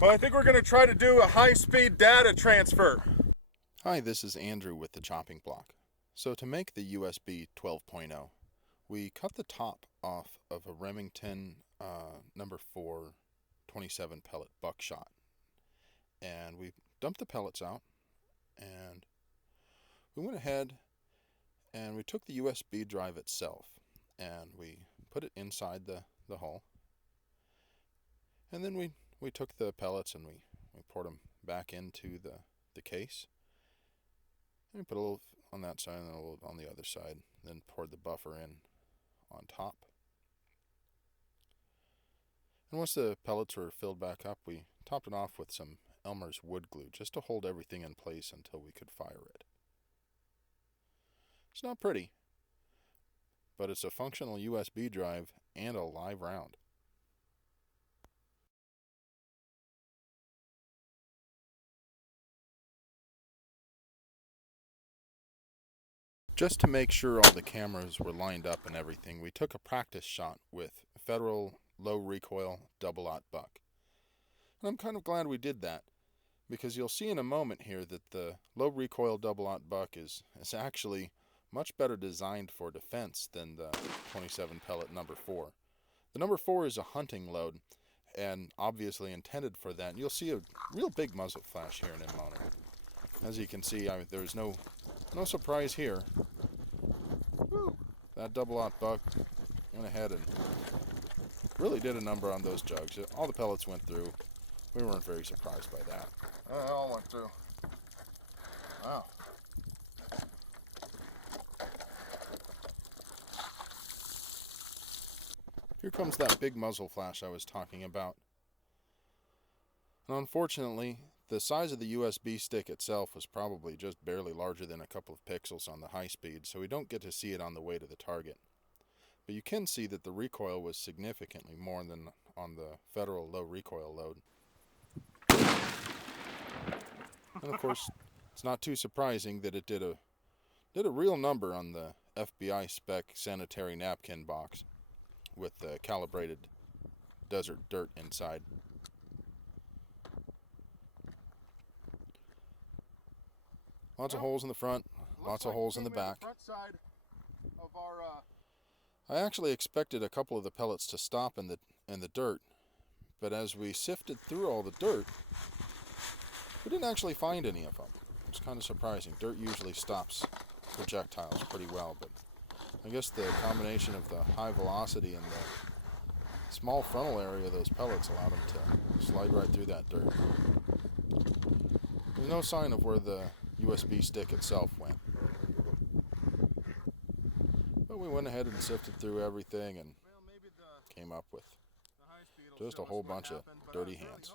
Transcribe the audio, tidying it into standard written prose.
Well, I think we're going to try to do a high-speed data transfer. Hi, this is Andrew with the chopping block. So to make the USB 12.0, we cut the top off of a Remington number 4 27 pellet buckshot. And we dumped the pellets out, and we went ahead and we took the USB drive itself and we put it inside the hull. And then we took the pellets and we poured them back into the case. And we put a little on that side and a little on the other side. Then poured the buffer in on top. And once the pellets were filled back up, we topped it off with some Elmer's wood glue just to hold everything in place until we could fire it. It's not pretty, but it's a functional USB drive and a live round. Just to make sure all the cameras were lined up and everything, we took a practice shot with Federal low recoil double-aught buck. And I'm kind of glad we did that, because you'll see in a moment here that the low recoil double-aught buck is actually much better designed for defense than the 27 pellet number 4. The number 4 is a hunting load and obviously intended for that. And you'll see a real big muzzle flash here in a moment. As you can see, there's no surprise here. Woo. That double-aught buck went ahead and really did a number on those jugs. All the pellets went through. We weren't very surprised by that. It all went through. Wow. Here comes that big muzzle flash I was talking about. And unfortunately, the size of the USB stick itself was probably just barely larger than a couple of pixels on the high speed, so we don't get to see it on the way to the target. But you can see that the recoil was significantly more than on the Federal low recoil load. And of course, it's not too surprising that it did a real number on the FBI spec sanitary napkin box with the calibrated desert dirt inside. Lots of holes in the front, lots of holes in the back. I actually expected a couple of the pellets to stop in the dirt, but as we sifted through all the dirt, we didn't actually find any of them. It's kind of surprising. Dirt usually stops projectiles pretty well, but I guess the combination of the high velocity and the small frontal area of those pellets allowed them to slide right through that dirt. There's no sign of where the USB stick itself went. But we went ahead and sifted through everything and came up with just a whole bunch of dirty hands.